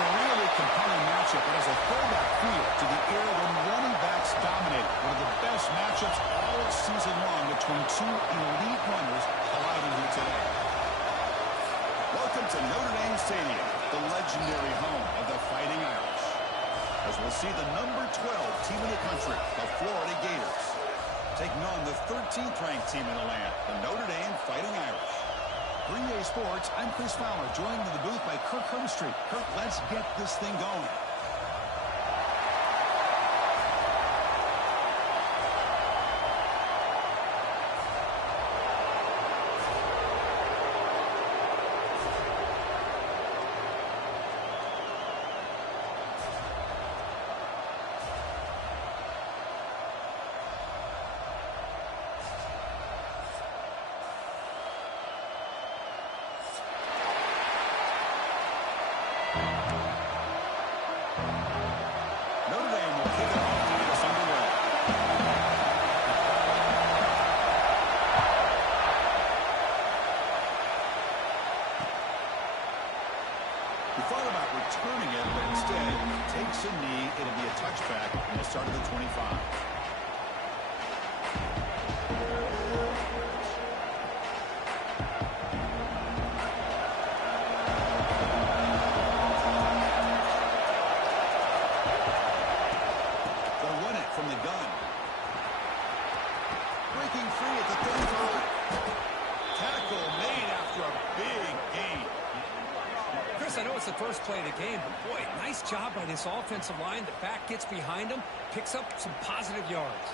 a really compelling matchup. It has a throwback feel to the era when running backs dominated. One of the best matchups all season long between two elite runners colliding here today. Welcome to Notre Dame Stadium, the legendary home of the Fighting Irish. As we'll see the number 12 team in the country, the Florida Gators, taking on the 13th ranked team in the land, the Notre Dame Fighting Irish. Green Day Sports, I'm Chris Fowler, joined in the booth by Kirk Hermstreet. Kirk, let's get this thing going. He thought about returning it, but instead takes a knee. It'll be a touchback and will start at the 25. They'll run it from the gun. Breaking free at the 35. Tackle made after a big gain. I know it's the first play of the game, but boy, nice job by this offensive line. The back gets behind him, picks up some positive yards.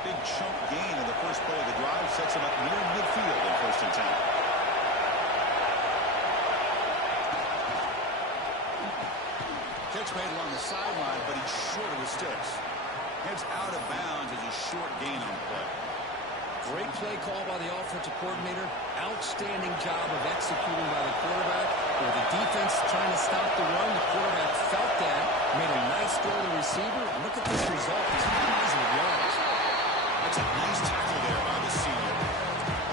Big chunk gain in the first play of the drive sets him up near midfield in 1st and 10. Catch made along the sideline, but he's short of the sticks. Heads out of bounds as a short gain on the play. Great play call by the offensive coordinator. Outstanding job of executing by the quarterback. With the defense trying to stop the run, the quarterback felt that, made a nice throw to the receiver. Look at this result. Positive yards. That's a nice tackle there by the senior.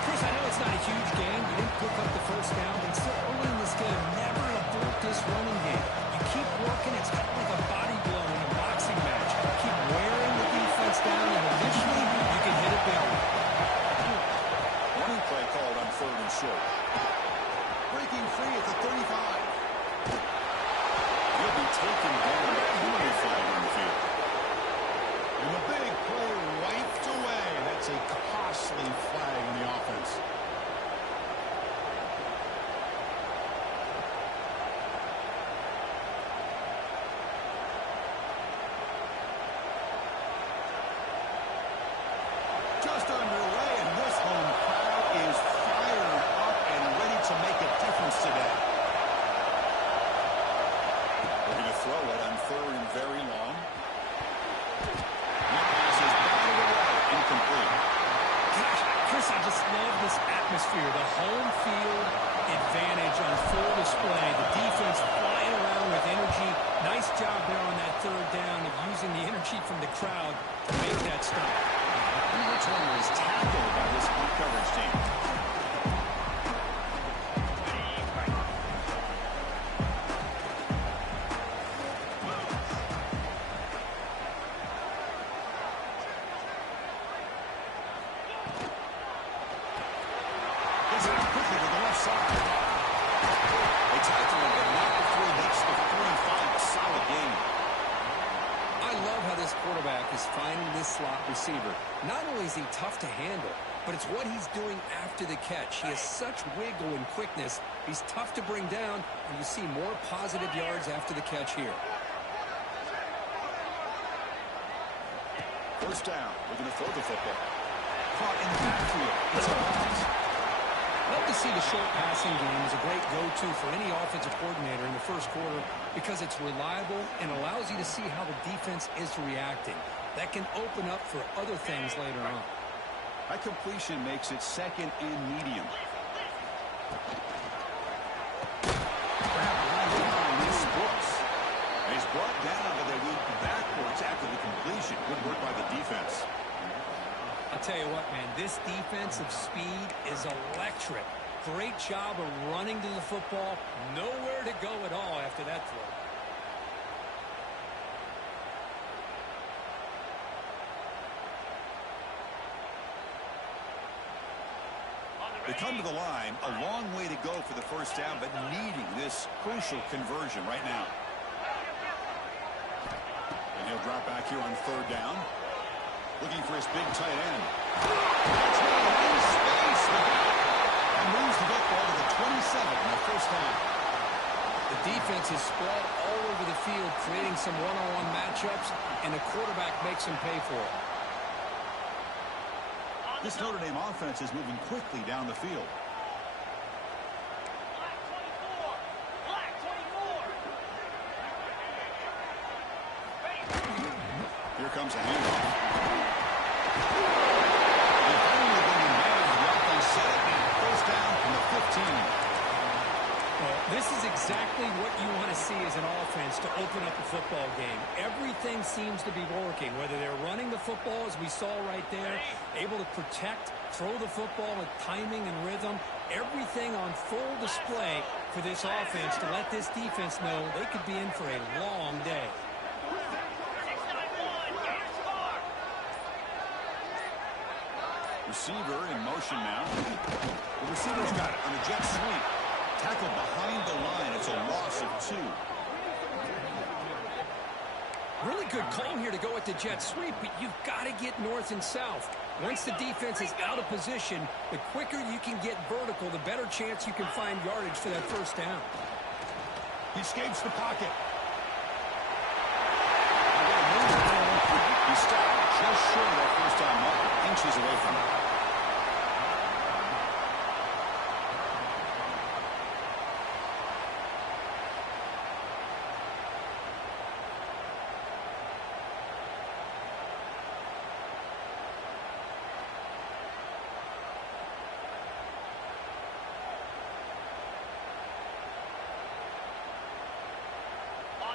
Chris, I know it's not a huge gain. You didn't pick up the first down, but still early in this game, never abort this running game. You keep working. It's kind of like a body blow in a boxing match. Keep wearing the defense down, and eventually you can hit it down. Play called on 3rd and short. Breaking free at the 35. He'll be taken down by penalty flag on the field. And the big play wiped away. That's a costly flag on the offense. Just underway, and this home crowd is fired up and ready to make a difference today. Looking to throw it on 3rd and very long. That pass is batted away, incomplete. Gosh, Chris, I just love this atmosphere. The home field advantage on full display. The defense flying around with energy. Nice job there on that 3rd down of using the energy from the crowd to make that stop. The returner is tackled by this punt coverage team. Gets it out quickly to the left side. They tackle him, but not before he makes the 45. A solid game. I love how this quarterback is finding this slot receiver. Not only is he tough to handle, but it's what he's doing after the catch. He has such wiggle and quickness. He's tough to bring down, and you see more positive yards after the catch here. 1st down. Looking to throw the football. Caught in the backfield. It's a pass. Love to see the short passing game is a great go-to for any offensive coordinator in the first quarter because it's reliable and allows you to see how the defense is reacting. That can open up for other things later on. That completion makes it 2nd and medium. He's brought down, but they went backwards after the completion. Good work by the defense. I'll tell you what, man, this defensive speed is electric. Great job of running to the football. Nowhere to go at all after that throw. They come to the line, a long way to go for the first down, but needing this crucial conversion right now. And he'll drop back here on third down. Looking for his big tight end. In space. And moves the football to the 27 on the first down. The defense is spread all over the field, creating some one-on-one matchups, and the quarterback makes them pay for it. This Notre Dame offense is moving quickly down the field. Here comes a handoff. And finally being made, the offense set it. First down from the 15. Well, this is exactly what you want to see as an offense to open up a football game. Everything seems to be working, whether they're running the football, as we saw right there, able to protect, throw the football with timing and rhythm, everything on full display for this offense to let this defense know they could be in for a long day. Receiver in motion now. The receiver's got it on a jet sweep. Tackled behind the line. It's a loss of 2. Really good call here to go with the jet sweep, but you've got to get north and south. Once the defense is out of position, the quicker you can get vertical, the better chance you can find yardage for that first down. He escapes the pocket. He stopped just short of that first down marker, inches away from it.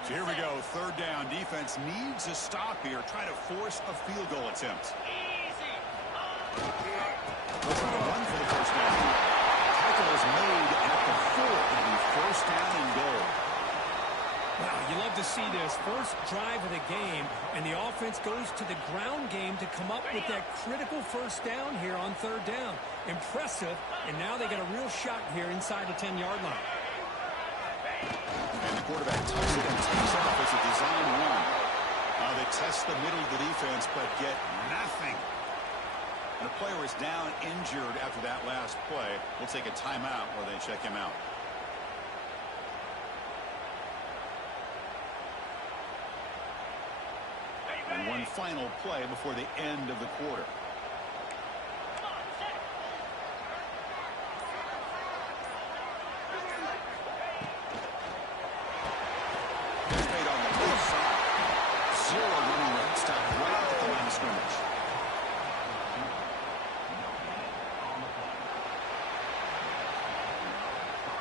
So here we go, third down. Defense needs a stop here. Try to force a field goal attempt. Looking to run for the first down. Tackle is made at the 4. It'll be first down and goal. Wow, you love to see this. First drive of the game, and the offense goes to the ground game to come up with that critical first down here on third down. Impressive, and now they got a real shot here inside the 10-yard line. And the quarterback tucks it and takes off as a design run. They test the middle of the defense, but get nothing. And the player is down injured after that last play. We'll take a timeout while they check him out. And one final play before the end of the quarter.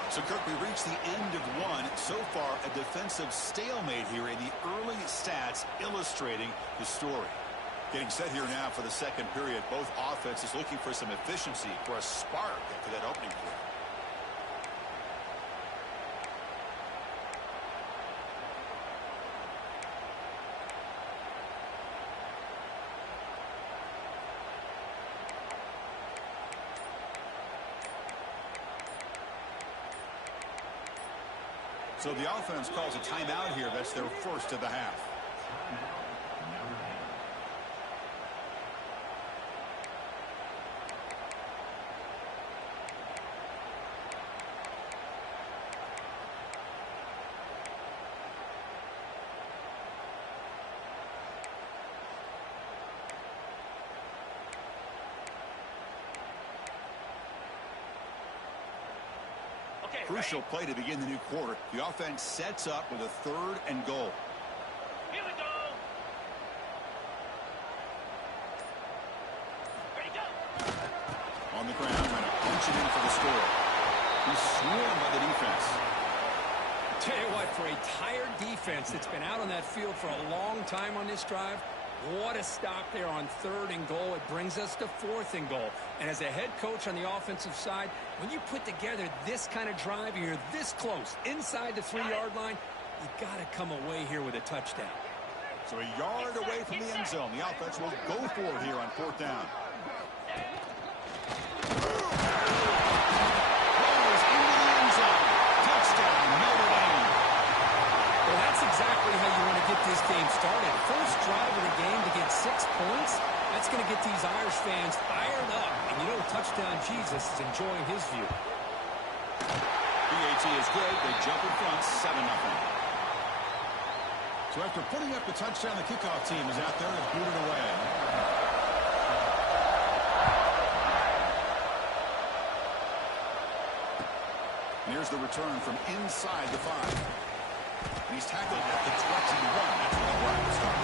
So, Kirk, we reached the end of one. So far, a defensive stalemate here in the early stats illustrating the story. Getting set here now for the second period. Both offenses looking for some efficiency, for a spark after that opening play. So the offense calls a timeout here. That's their first of the half. Crucial play to begin the new quarter. The offense sets up with a 3rd and goal. Here we go. Ready, go. On the ground, trying to punch it in for the score. He's swarmed by the defense. Tell you what, for a tired defense that's been out on that field for a long time on this drive, What a stop there on 3rd and goal. It brings us to 4th and goal. And as a head coach on the offensive side, when you put together this kind of drive and you're this close inside the 3-yard line, you got to come away here with a touchdown. So a yard away from the end zone. The offense will go for it here on 4th down. Rolls into the end zone. Touchdown, Notre Dame. Well, that's exactly how you want to get this game started. First drive of the game to get 6 points. That's going to get these Irish fans fired up. And you know, touchdown Jesus is enjoying his view. PAT is good. They jump in front, 7-0. So after putting up the touchdown, the kickoff team is out there and booted away. And here's the return from inside the 5. He's tackled at the 21. That's where the flag will start.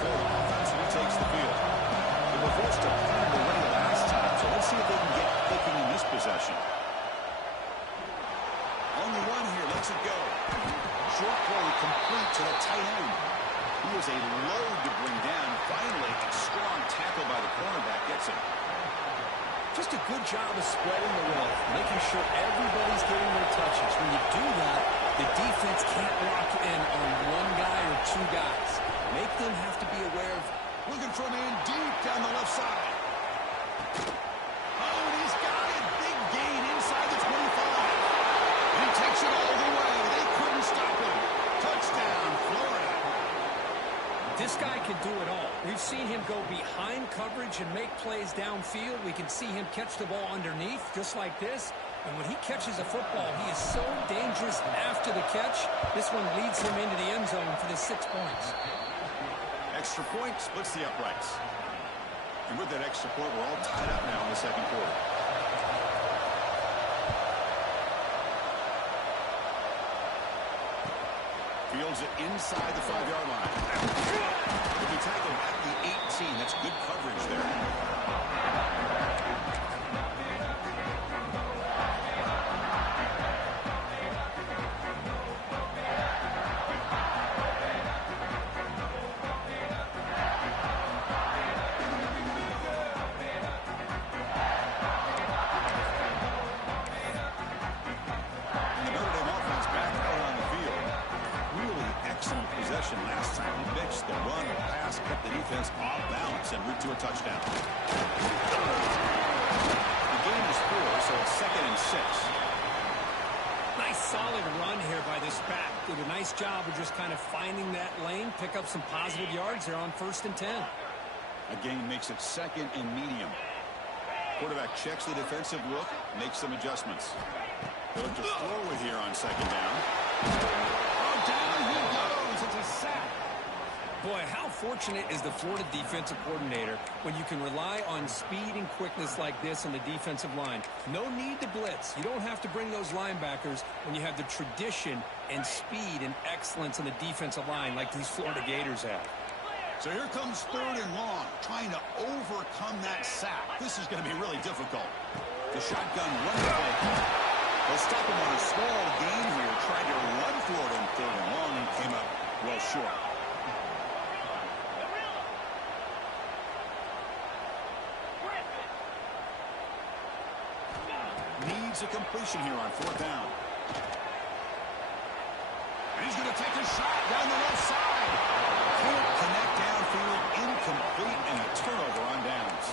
Full offense, and he takes the field. They were forced to punt away last time, so let's see if they can get clicking in this possession. Only one here, lets it go. Short play complete to the tight end. He is a load to bring down. Finally, a strong tackle by the cornerback gets him. Just a good job of spreading the wealth, making sure everybody's getting their touches. When you do that, the defense can't lock in on one guy or 2 guys. Make them have to be aware of. Looking for a man deep down the left side. Oh, and he's got it. Big gain inside the 25. And he takes it all the way. They couldn't stop him. Touchdown, Florida. This guy can do it all. We've seen him go behind coverage and make plays downfield. We can see him catch the ball underneath, just like this. And when he catches a football, he is so dangerous after the catch. This one leads him into the end zone for the 6 points. Extra point splits the uprights. And with that extra point, we're all tied up now in the second quarter. Fields it inside the 5-yard line. He'll be tackled at the 18. That's good coverage there. The Notre Dame offense back out on the field. Really excellent possession last time. He mixed the run and pass, kept the defense off balance en route to a touchdown. The gain is 4, so it's 2nd and 6. Nice solid run here by this back. Did a nice job of just kind of finding that lane, pick up some positive yards there on 1st and 10. A gain makes it 2nd and medium. Quarterback checks the defensive look, makes some adjustments. They'll look to throw it here on 2nd down. Oh, down he goes. It's a sack. Boy, how fortunate is the Florida defensive coordinator when you can rely on speed and quickness like this on the defensive line. No need to blitz. You don't have to bring those linebackers when you have the tradition and speed and excellence on the defensive line like these Florida Gators have. So here comes 3rd and long, trying to overcome that sack. This is going to be really difficult. The shotgun run play. They'll stop him on a small gain here, tried to run for it on 3rd and long and came up well short. Needs a completion here on 4th down. And he's going to take a shot down the left side. Can't connect downfield, incomplete, and a turnover on downs.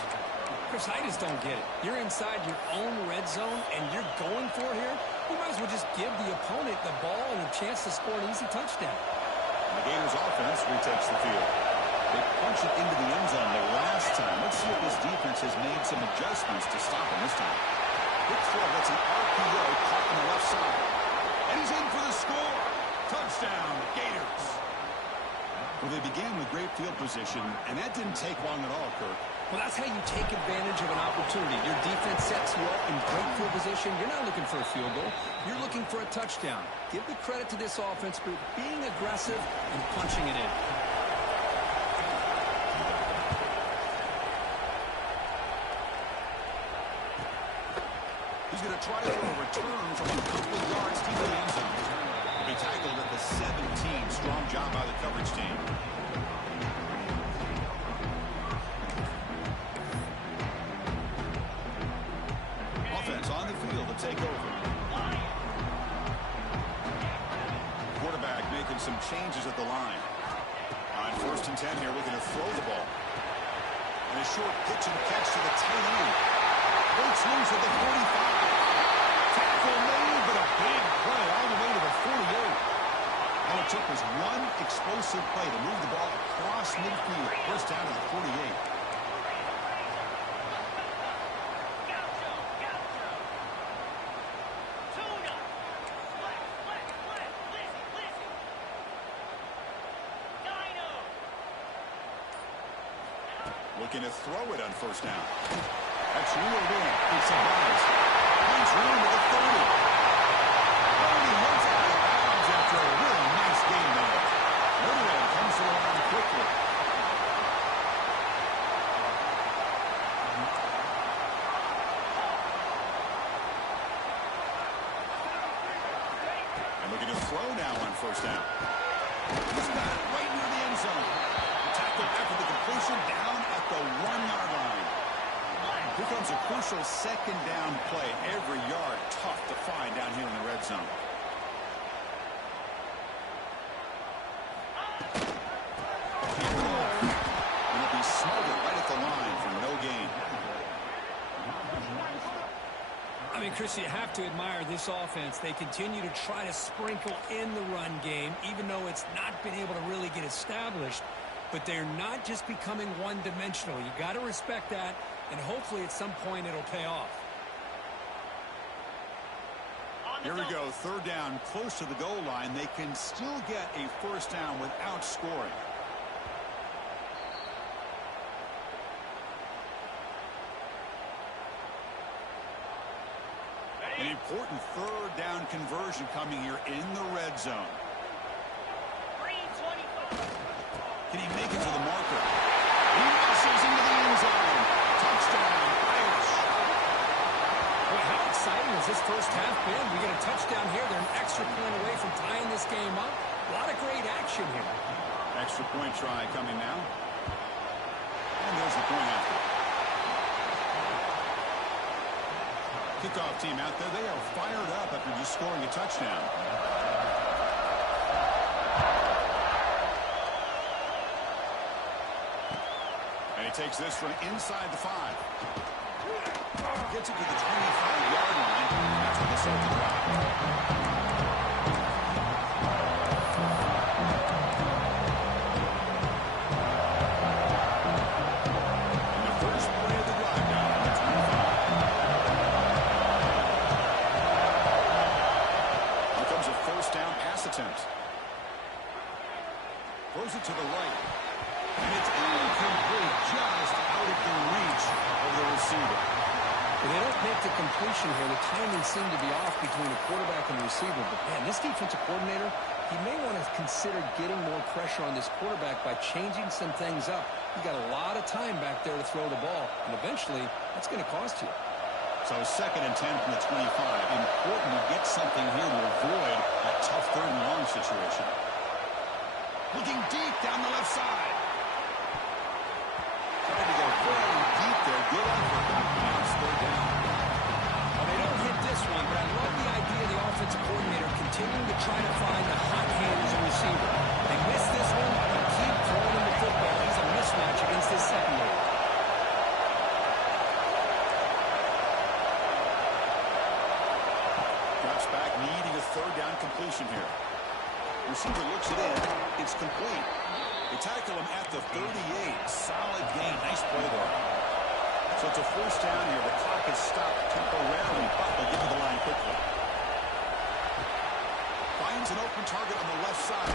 Chris, I just don't get it. You're inside your own red zone, and you're going for it here? You might as well just give the opponent the ball and a chance to score an easy touchdown. The Gators offense retakes the field. They punch it into the end zone the last time. Let's see if this defense has made some adjustments to stop him this time. Quick throw, that's an RPO caught on the left side. And he's in for the score. Touchdown, Gators. Well, they began with great field position, and that didn't take long at all, Kirk. Well, that's how you take advantage of an opportunity. Your defense sets you up in great field position. You're not looking for a field goal. You're looking for a touchdown. Give the credit to this offense for being aggressive and punching it in. He's going to try for a return from a couple of yards deep in the end zone. He'll be tackled at the 17. Strong job by the coverage team. Offense on the field to take over. Quarterback making some changes at the line. On 1st and 10 here, looking to throw the ball. And a short pitch and catch to the tight end. Breaks loose at the 45. Tackle made, but a big play all the way to the 48. All it took was one explosive play to move the ball across midfield. First down to the 48. Looking to throw it on 1st down. That's ruled in. It survives. Finds room to the 30. He runs out of bounds after a really nice game there. Notre Dame comes around quickly. And looking to throw now on 1st down. He's got it right near the end zone. Tackle after the completion down at the 1-yard line. Here comes a crucial 2nd down play. Every yard tough to find down here in the red zone. And it'll be smothered right at the line for no gain. I mean, Chris, you have to admire this offense. They continue to try to sprinkle in the run game, even though it's not been able to really get established. But they're not just becoming one-dimensional. You got to respect that, and hopefully at some point it'll pay off. Here we go, 3rd down, close to the goal line. They can still get a 1st down without scoring. An important 3rd down conversion coming here in the red zone. Can he make it to the marker? He muscles into the end zone. Touchdown, Irish. Boy, how exciting has this first half been? We get a touchdown here. They're an extra point away from tying this game up. A lot of great action here. Extra point try coming now. And there's the point after. Kickoff team out there. They are fired up after just scoring a touchdown. Takes this from inside the 5. Gets it to the 25-yard line. That's where they start the drive. And the first play of the drive down on the 25. Here comes a 1st down pass attempt. Throws it to the right. And it's incomplete, just out of the reach of the receiver. When they don't make the completion here, the timing seemed to be off between the quarterback and the receiver. But, man, this defensive coordinator, he may want to consider getting more pressure on this quarterback by changing some things up. You got a lot of time back there to throw the ball, and eventually that's going to cost you. So 2nd and 10 from the 25. Important to get something here to avoid that tough 3rd and long situation. Looking deep down the left side. Trying to go very deep there. Good effort. Now it's 3rd down. Well, they don't hit this one, but I love the idea of the offensive coordinator continuing to try to find the hot hand as a receiver. They miss this one, but keep throwing him the football. He's a mismatch against this secondary. Drops back, needing a 3rd down completion here. Receiver looks it in. It's complete. They tackle him at the 38. Solid gain. Nice play there. So it's a 1st down here. The clock is stopped temporarily, but they'll get to the line quickly. Finds an open target on the left side.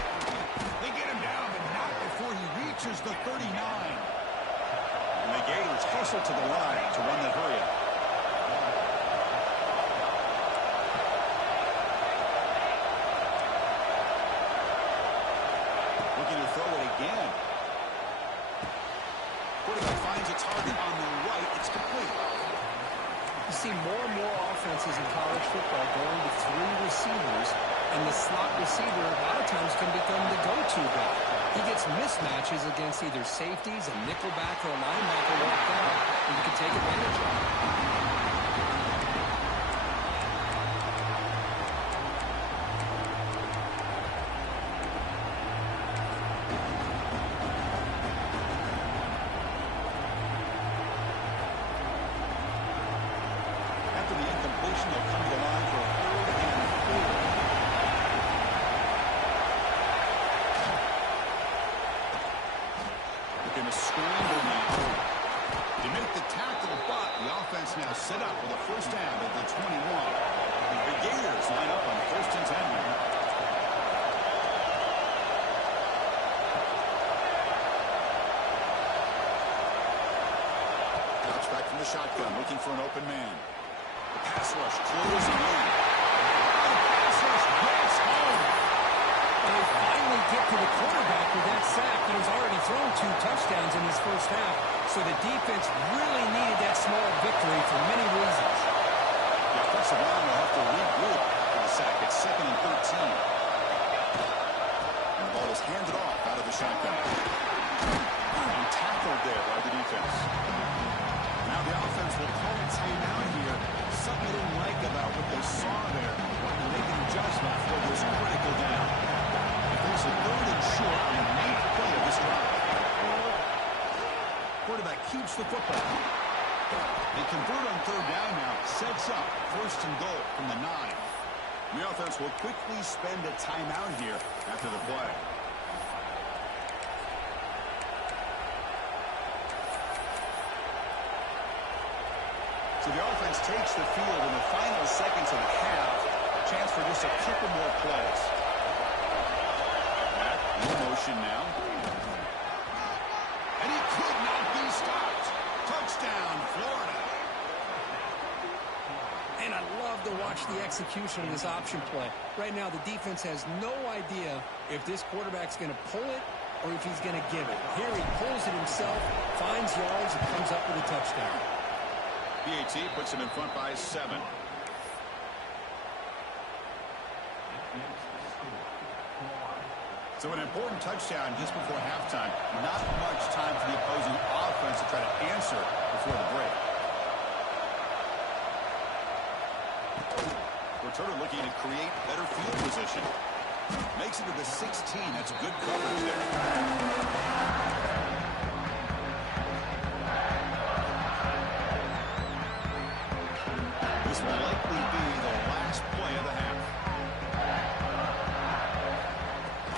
They get him down, but not before he reaches the 39. And the Gators hustle to the line to run that hurry up. Looking to throw it again. Quarterback finds a target on the right. It's complete. You see more and more offense offenses in college football going to 3 receivers, and the slot receiver a lot of times can become the go-to guy. He gets mismatches against either safeties, a nickelback, or a linebacker walked out, and you can take advantage of it. After the incompletion, they'll come to the line for a 3rd and 4. Looking to scramble now. They make the tackle, but the offense now set up with a first down at the 21. The Gators line up on 1st and 10. Drops back from the shotgun, looking for an open man. The pass rush closing in. The pass rush gets home. And they finally get to the quarterback with that sack, and he's already thrown 2 touchdowns in his first half. So the defense really needed that small victory for many reasons. The offensive line will have to regroup after the sack. It's 2nd and 13. And the ball is handed off out of the shotgun. And tackled there by the defense. Now the offense will call a timeout here. Something they didn't like about what they saw there. Wanting to make an adjustment for this critical down. If there's a 3rd and short on the 9th play of this drive. Quarterback keeps the football. They convert on 3rd down now. Sets up 1st and goal from the 9. The offense will quickly spend a timeout here after the play. So the offense takes the field in the final seconds of the half. Chance for just a couple more plays. Back in motion now. And he could not be stopped. Touchdown, Florida. And I love to watch the execution of this option play. Right now, the defense has no idea if this quarterback's going to pull it or if he's going to give it. Here he pulls it himself, finds yards, and comes up with a touchdown. PAT puts him in front by 7. So an important touchdown just before halftime. Not much time for the opposing offense to try to answer before the break. Returner looking to create better field position. Makes it to the 16. That's good coverage there. This will likely be the last play of the half.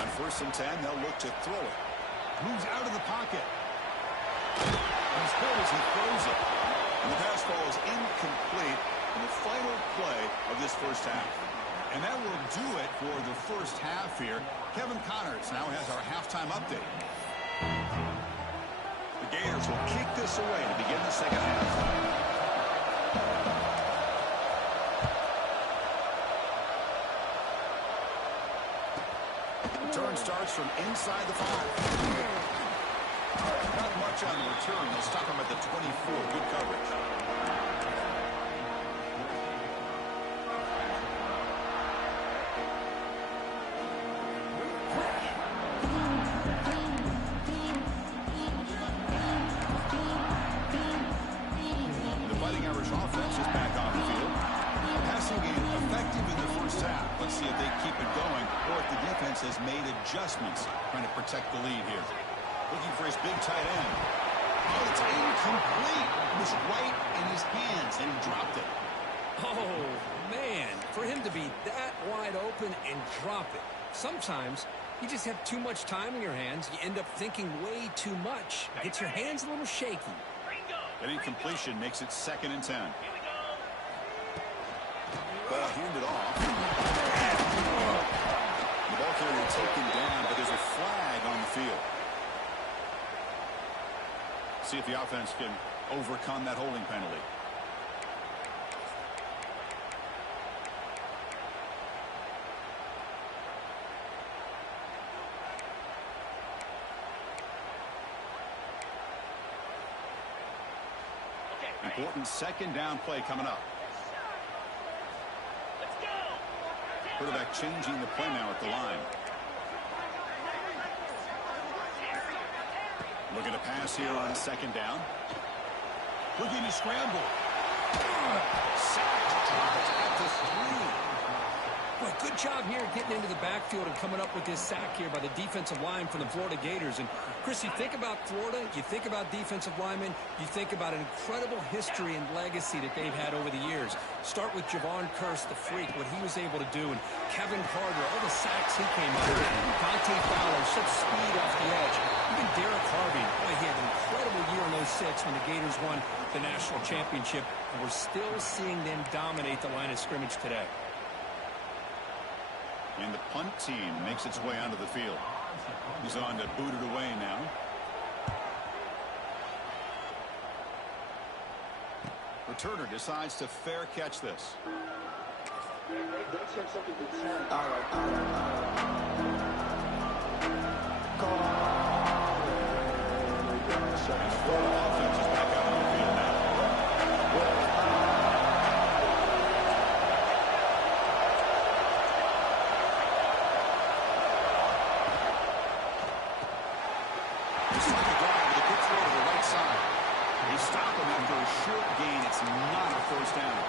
On 1st and 10, they'll look to throw it. Moves out of the pocket. He's hurt as he throws it. And the pass ball is incomplete in the final play of this first half. And that will do it for the first half here. Kevin Connors now has our halftime update. The Gators will kick this away to begin the second half. Return starts from inside the 5. Not much on the return. They'll stop him at the 24. Good coverage. The Fighting Irish offense is back on the field. Passing game effective in the first half. Let's see if they keep it going or if the defense has made adjustments trying to protect the lead here. Looking for his big tight end. Oh, it's incomplete. It was right in his hands, and he dropped it. Oh, man, for him to be that wide open and drop it. Sometimes you just have too much time in your hands. You end up thinking way too much. Gets your hands a little shaky. An incompletion makes it 2nd and 10. Ball handed off. The ball carrier taken down, but there's a flag on the field. See if the offense can overcome that holding penalty. Important 2nd down play coming up. Quarterback changing the play now at the line. Looking to pass here on second down. Looking to scramble. Sacked. Dropped at the 3. Boy, good job here getting into the backfield and coming up with this sack here by the defensive line from the Florida Gators. And, Chris, you think about Florida, you think about defensive linemen, you think about an incredible history and legacy that they've had over the years. Start with Javon Kearse, the freak, what he was able to do, and Kevin Carter, all the sacks he came up with. Dante Fowler, such speed off the edge. Even Derek Harvey, boy, he had an incredible year in 06 when the Gators won the national championship. And we're still seeing them dominate the line of scrimmage today. And the punt team makes its way onto the field. He's on to boot it away now. Returner decides to fair catch this. Florida offense is back out on the field now. First down.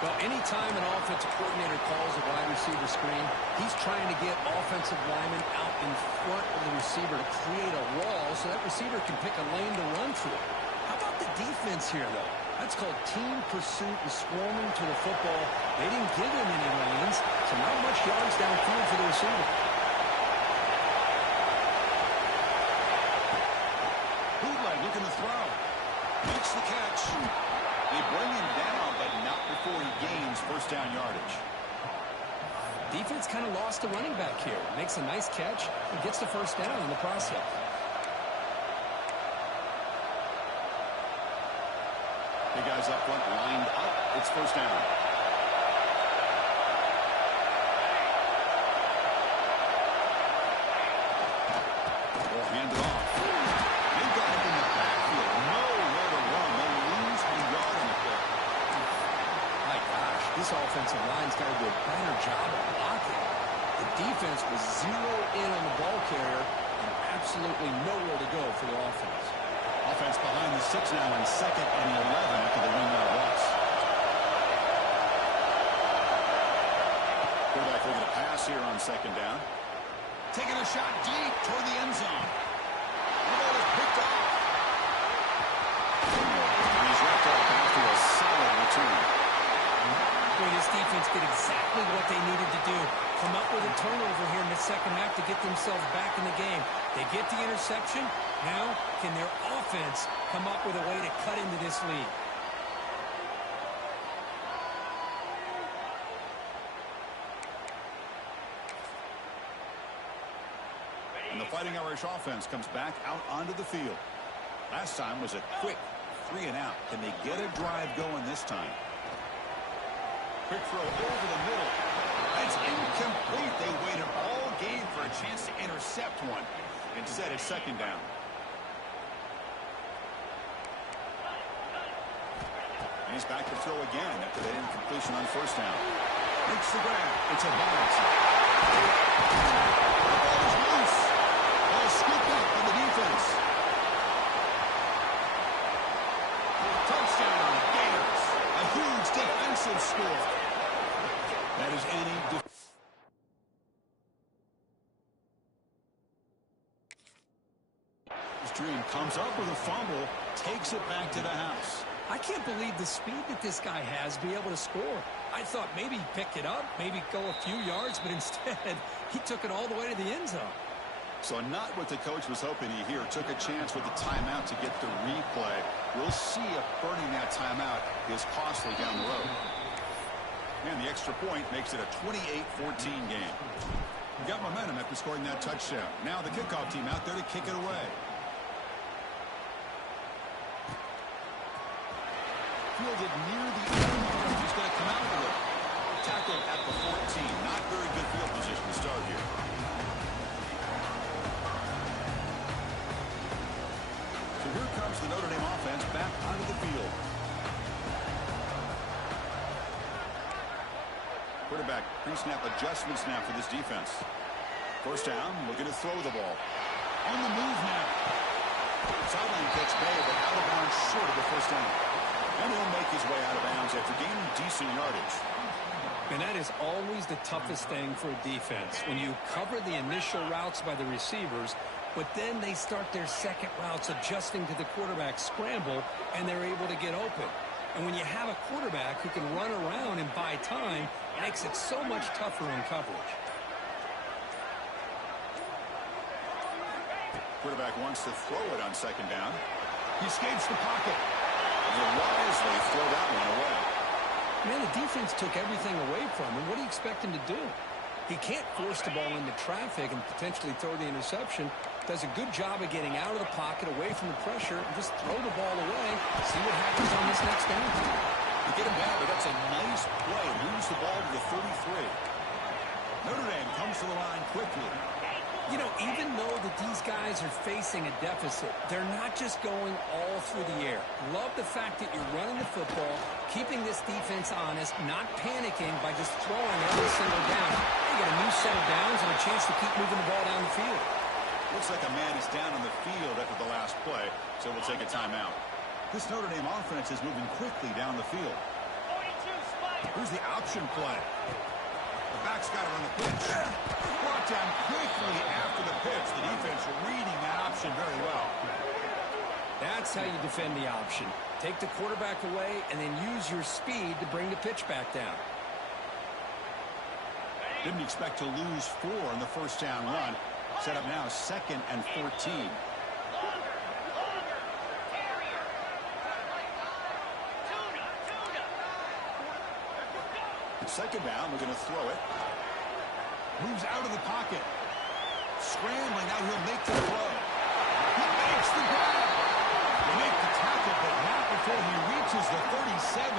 Well, anytime an offensive coordinator calls a wide receiver screen, he's trying to get offensive linemen out in front of the receiver to create a wall so that receiver can pick a lane to run through. How about the defense here, though? That's called team pursuit and swarming to the football. They didn't give him any lanes, so not much yards downfield for the receiver. Bootleg looking to throw. Makes the catch. They bring him down, but not before he gains first down yardage. Defense kind of lost a running back here. Makes a nice catch and gets the first down in the process. The guys up front lined up. It's first down. Ball handed off. They got him in the backfield. Nowhere to run. They lose a yard on the play. My gosh, this offensive line's got to do a better job of blocking. The defense was zeroed in on the ball carrier and absolutely nowhere to go for the offense. Offense behind the 6 now in 2nd and 11 after the wing-out loss. Quarterback looking to pass here on 2nd down. Taking a shot deep toward the end zone. The ball is picked off. And he's wrapped up after a solid return. Boy, this defense did exactly what they needed to do. Come up with a turnover here in the second half to get themselves back in the game. They get the interception. Now, can their offense come up with a way to cut into this lead? And the Fighting Irish offense comes back out onto the field. Last time was a quick 3 and out. Can they get a drive going this time? Quick throw over the middle. It's incomplete. They waited all game for a chance to intercept one. Instead, it's 2nd down. And he's back to throw again after that incompletion on first down. Makes the grab. It's a bounce. The ball is loose. Ball scooped up on the defense. Touchdown, Gators. A huge defensive score. That is any Dream comes up with a fumble, takes it back to the house. I can't believe the speed that this guy has to be able to score. I thought maybe he'd pick it up, maybe go a few yards, but instead he took it all the way to the end zone. So not what the coach was hoping he hear. Took a chance with the timeout to get the replay. We'll see if burning that timeout is costly down the road. And the extra point makes it a 28-14 game. We got momentum after scoring that touchdown. Now the kickoff team out there to kick it away. Fielded near the end. He's going to come out with it. Tackled at the 14. Not very good field position to start here. So here comes the Notre Dame offense back onto the field. Quarterback pre-snap adjustment snap for this defense. First down, looking to throw the ball. On the move now. Sideline catch made, but out of bounds short of the first down. And he'll make his way out of bounds after gaining decent yardage. And that is always the toughest thing for a defense. When you cover the initial routes by the receivers, but then they start their second routes adjusting to the quarterback scramble, and they're able to get open. And when you have a quarterback who can run around and buy time, it makes it so much tougher in coverage. Quarterback wants to throw it on second down. He escapes the pocket. He'll wisely throw that one away. Man, the defense took everything away from him. What do you expect him to do? He can't force the ball into traffic and potentially throw the interception. Does a good job of getting out of the pocket, away from the pressure, and just throw the ball away. See what happens on this next down. To get him down, but that's a nice play. Lose the ball to the 33. Notre Dame comes to the line quickly. You know, even though that these guys are facing a deficit, they're not just going all through the air. Love the fact that you're running the football, keeping this defense honest, not panicking by just throwing every single down. They get a new set of downs and a chance to keep moving the ball down the field. Looks like a man is down on the field after the last play, so we'll take a timeout. This Notre Dame offense is moving quickly down the field. 42 spike. Here's the option play. The back's got it on the pitch. Brought down quickly after the pitch. The defense reading that option very well. That's how you defend the option. Take the quarterback away and then use your speed to bring the pitch back down. Didn't expect to lose 4 in the first down run. Set up now 2nd and 14. Longer. Carrier. Tuna. Second down, we're going to throw it. Moves out of the pocket. Scrambling, now he'll make the throw. He makes the grab. They make the tackle, but not before he reaches the 37.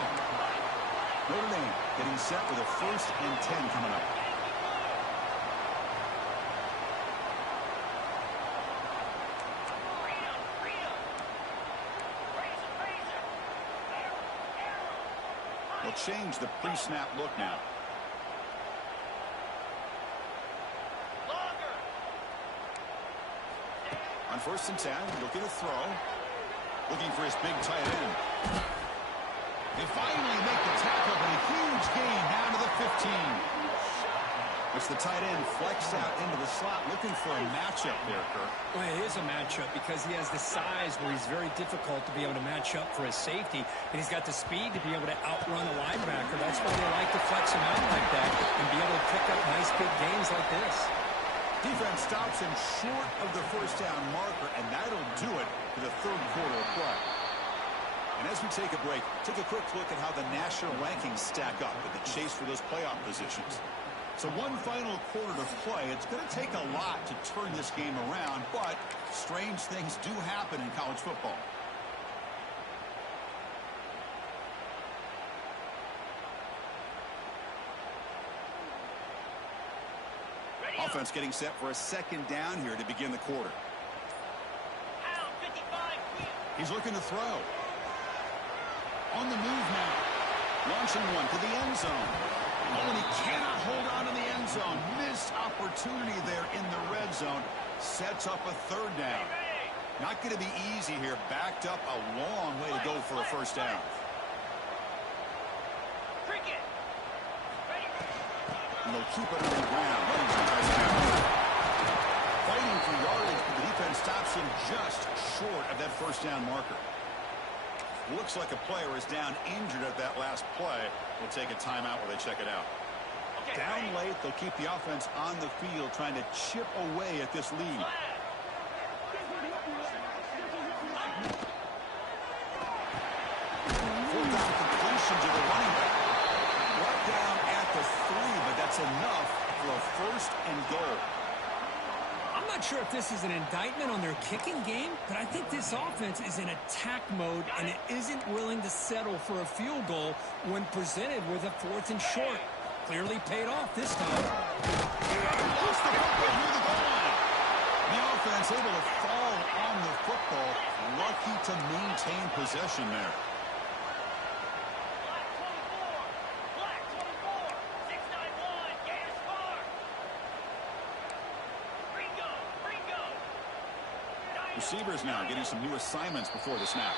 Notre Dame getting set with a 1st and 10 coming up. They'll change the pre-snap look now. On 1st and 10, looking to throw. Looking for his big tight end. They finally make the tackle, but a huge gain down to the 15. It's the tight end flexed out into the slot, looking for a matchup there, Kirk. Well, it is a matchup because he has the size where he's very difficult to be able to match up for his safety, and he's got the speed to be able to outrun a linebacker. That's why they like to flex him out like that and be able to pick up nice big gains like this. Defense stops him short of the first down marker, and that'll do it for the 3rd quarter of play. And as we take a break, take a quick look at how the national rankings stack up in the chase for those playoff positions. So one final quarter to play. It's going to take a lot to turn this game around, but strange things do happen in college football. Offense getting set for a 2nd down here to begin the quarter. Pound 55 clear. He's looking to throw. On the move now. Launching one to the end zone. Oh, and he cannot hold on to the end zone. Missed opportunity there in the red zone. Sets up a 3rd down. Not going to be easy here. Backed up a long way to go for a first down. Cricket. Ready. And they'll keep it on the ground. Fighting for yardage, but the defense stops him just short of that first down marker. Looks like a player is down injured at that last play. We'll take a timeout while they check it out. Okay, Down ready. late, they'll keep the offense on the field trying to chip away at this lead. Fourth down completion to the running back. Brought down at the 3, but that's enough for a 1st and goal. I'm not sure if this is an indictment on their kicking game, but I think this offense is in attack mode, and it isn't willing to settle for a field goal when presented with a 4th and short. Clearly paid off this time. Lost the football near the goal line. The offense able to fall on the football. Lucky to maintain possession there. Black 24. Black 24. 6'9" Receivers now getting some new assignments before the snap.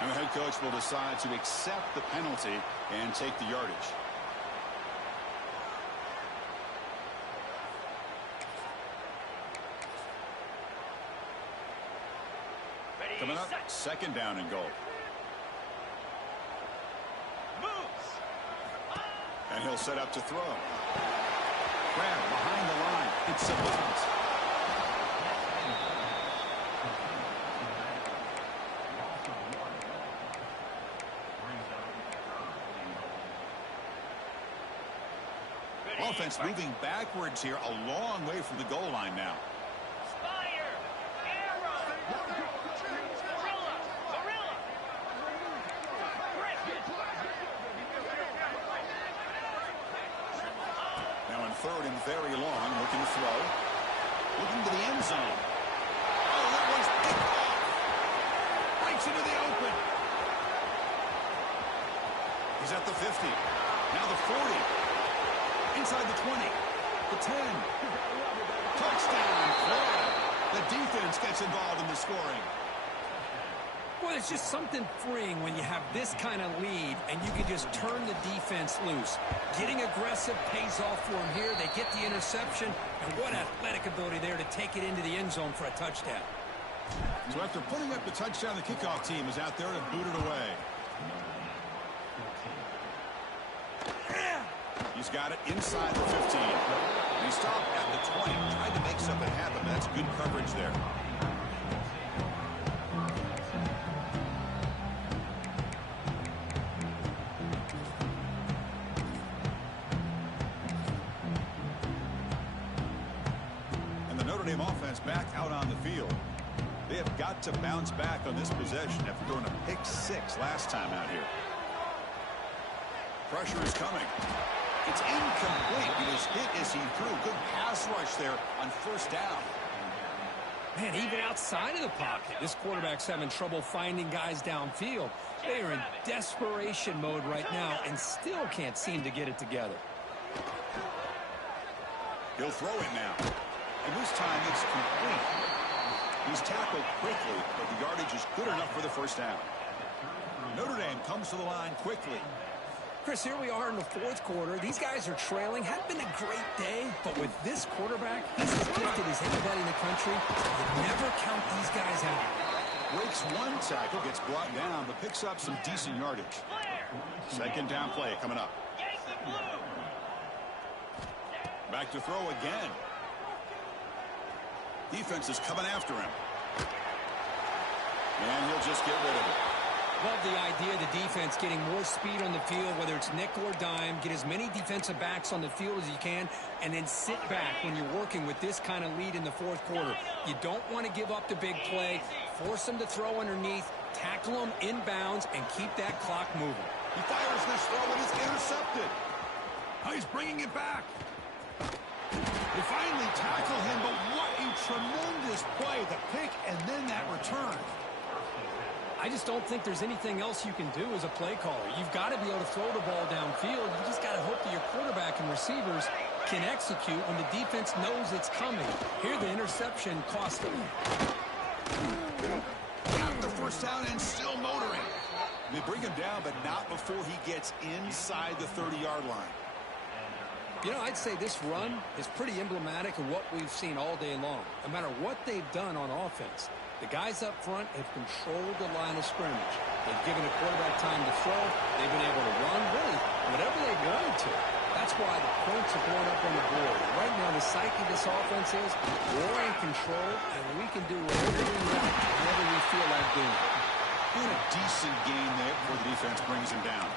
And the head coach will decide to accept the penalty and take the yardage. Ready, Coming up, set. second down and goal. Moves. And he'll set up to throw. Grab behind the line. It's a bounce. Ready, Offense fight. moving backwards here, a long way from the goal line now. Spider. Arrow. Gorilla. Gorilla. Griffin. Now in third and very long, looking to throw. Looking to the end zone. Oh, that one's picked off. Breaks into the open. He's at the 50. Now the 40. Inside the 20. The 10. Touchdown, Florida. The defense gets involved in the scoring. Well, it's just something freeing when you have this kind of lead and you can just turn the defense loose. Getting aggressive pays off for them here. They get the interception, and what athletic ability there to take it into the end zone for a touchdown. So after putting up the touchdown, the kickoff team is out there to boot it away. He's got it inside the 15. And he stopped at the 20, tried to make something happen. That's good coverage there. And the Notre Dame offense back out on the field. They have got to bounce back on this possession after throwing a pick 6 last time out here. Pressure is coming. It's incomplete. He was hit as he threw. Good pass rush there on first down. Man, even outside of the pocket, this quarterback's having trouble finding guys downfield. They are in desperation mode right now and still can't seem to get it together. He'll throw it now. And this time it's complete. He's tackled quickly, but the yardage is good enough for the first down. Notre Dame comes to the line quickly. Chris, here we are in the fourth quarter. These guys are trailing. Hadn't been a great day, but with this quarterback, he's as gifted as anybody in the country. You never count these guys out. Breaks one tackle, gets brought down, but picks up some decent yardage. Second down play coming up. Yankee blue. Back to throw again. Defense is coming after him. And he'll just get rid of it. Love the idea of the defense getting more speed on the field, whether it's nickel or dime. Get as many defensive backs on the field as you can, and then sit back when you're working with this kind of lead in the fourth quarter. You don't want to give up the big play. Force them to throw underneath, tackle them inbounds, and keep that clock moving. He fires this throw and it's intercepted. Oh, he's bringing it back. They finally tackle him, but what a tremendous play. The pick and then that return. I just don't think there's anything else you can do as a play caller. You've got to be able to throw the ball downfield. You just got to hope that your quarterback and receivers can execute when the defense knows it's coming. Here, the interception cost them. Got the first down and still motoring. They bring him down, but not before he gets inside the 30-yard line. You know, I'd say this run is pretty emblematic of what we've seen all day long. No matter what they've done on offense, the guys up front have controlled the line of scrimmage. They've given the quarterback time to throw. They've been able to run, really, whatever they wanted to. That's why the points are going up on the board. Right now, the psyche of this offense is we're in control, and we can do whatever we want, whenever we feel like doing it. And a decent gain there before the defense brings him down.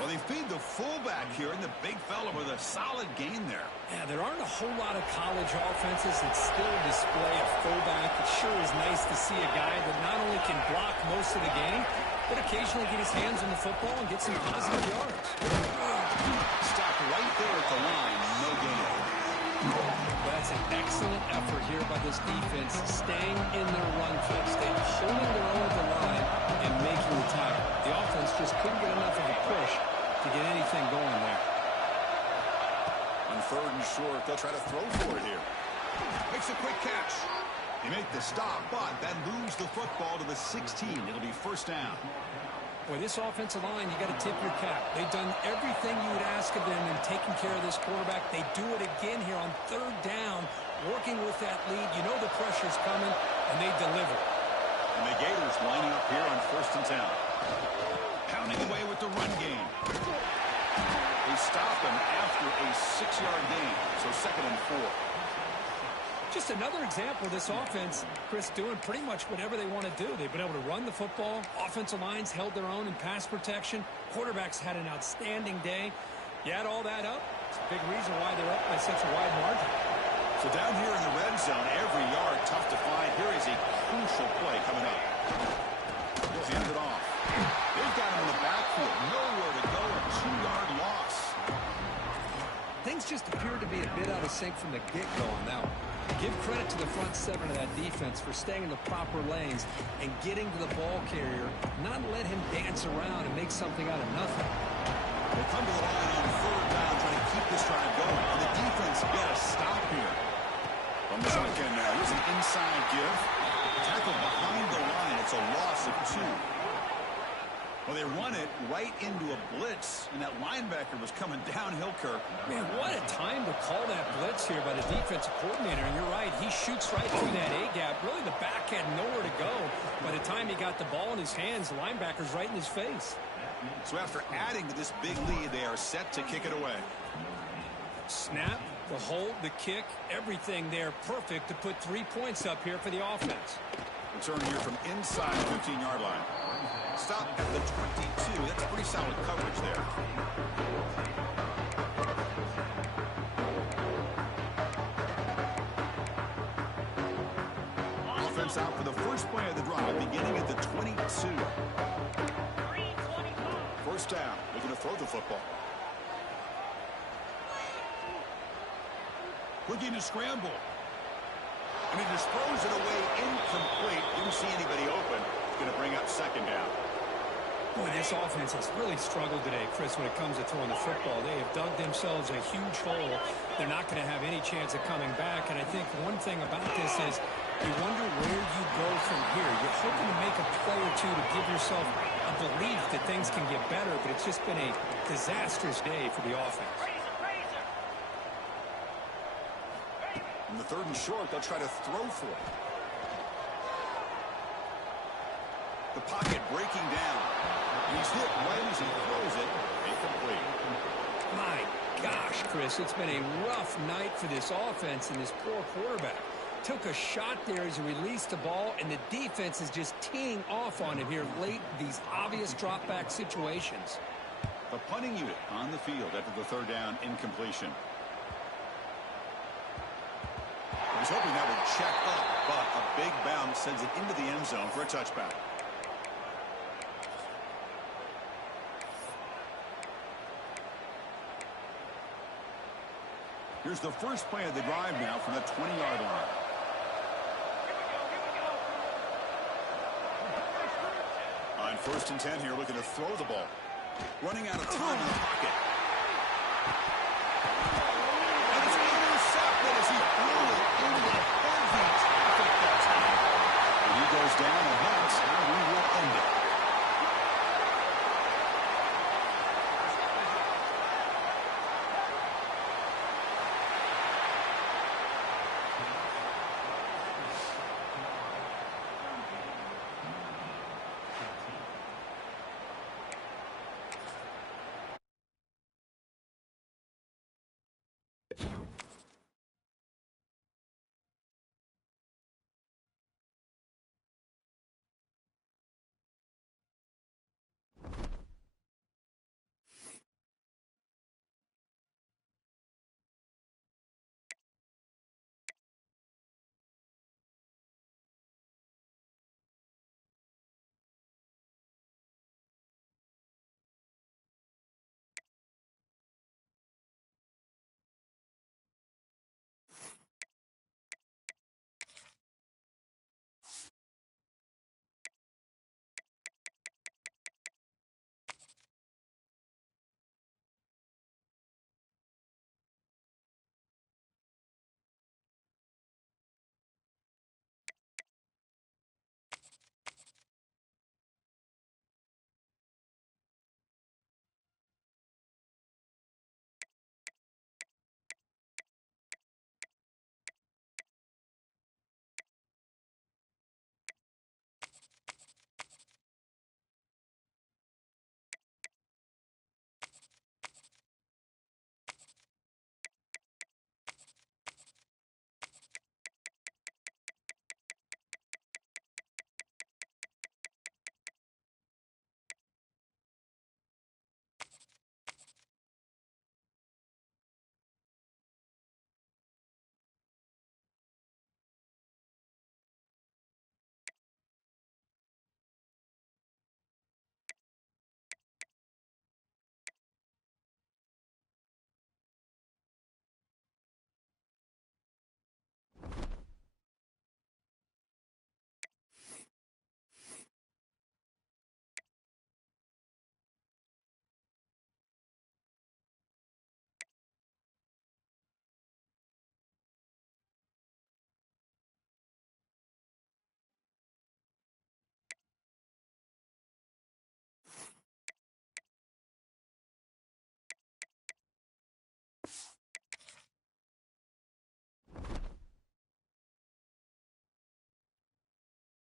Well, they feed the fullback here, and the big fella with a solid gain there. Yeah, there aren't a whole lot of college offenses that still display a fullback. It sure is nice to see a guy that not only can block most of the game, but occasionally get his hands on the football and get some positive yards. Stopped right there at the line. No gain. That's an excellent effort here by this defense, staying in their run fix. They're holding their own at the line and making the tackle. The offense just couldn't get enough of a push to get anything going there. On third and short, they'll try to throw for it here. Makes a quick catch. They make the stop, but that moves the football to the 16. It'll be first down. Boy, this offensive line, you got to tip your cap. They've done everything you would ask of them in taking care of this quarterback. They do it again here on third down, working with that lead. You know the pressure's coming, and they deliver. And the Gators lining up here on first and 10. Pounding away with the run game. They stop him after a 6-yard gain, so second and 4. Just another example of this offense, Chris, doing pretty much whatever they want to do. They've been able to run the football. Offensive lines held their own in pass protection. Quarterbacks had an outstanding day. You add all that up, it's a big reason why they're up by such a wide margin. So down here in the red zone, every yard tough to find. Here is a crucial play coming up. He'll hand it off. They've got him in the backfield. Nowhere to go. A 2-yard loss. Things just appeared to be a bit out of sync from the get-go on that one. Give credit to the front seven of that defense for staying in the proper lanes and getting to the ball carrier, not let him dance around and make something out of nothing. They come to the line on third down, trying to keep this drive going. And the defense get a stop here. From the shotgun now, here's an inside give. Tackled behind the line. It's a loss of 2. Well, they run it right into a blitz, and that linebacker was coming downhill, Kirk. Man, what a time to call that blitz here by the defensive coordinator. And you're right, he shoots right through that A-gap. Really, the back had nowhere to go. By the time he got the ball in his hands, the linebacker's right in his face. So after adding to this big lead, they are set to kick it away. Snap, the hold, the kick, everything there perfect to put 3 points up here for the offense. Return here from inside the 15-yard line. Stop at the 22. That's pretty solid coverage there. Offense out for the first play of the drive, beginning at the 22. 3:25. First down. They're going to throw the football. Looking to scramble. And he just throws it away incomplete. Didn't see anybody open. It's going to bring up second down. Boy, this offense has really struggled today, Chris, when it comes to throwing the football. They have dug themselves a huge hole. They're not going to have any chance of coming back. And I think one thing about this is you wonder where you go from here. You're hoping to make a play or two to give yourself a belief that things can get better, but it's just been a disastrous day for the offense. In the third and short, they'll try to throw for it. The pocket breaking down. He's hit right as he throws it. Incomplete. My gosh, Chris, it's been a rough night for this offense and this poor quarterback. Took a shot there as he released the ball, and the defense is just teeing off on him here late in these obvious drop-back situations. The punting unit on the field after the third down incompletion. I was hoping that would check up, but a big bounce sends it into the end zone for a touchback. Here's the first play of the drive now from the 20-yard line. On first and 10 here, looking to throw the ball. Running out of time on the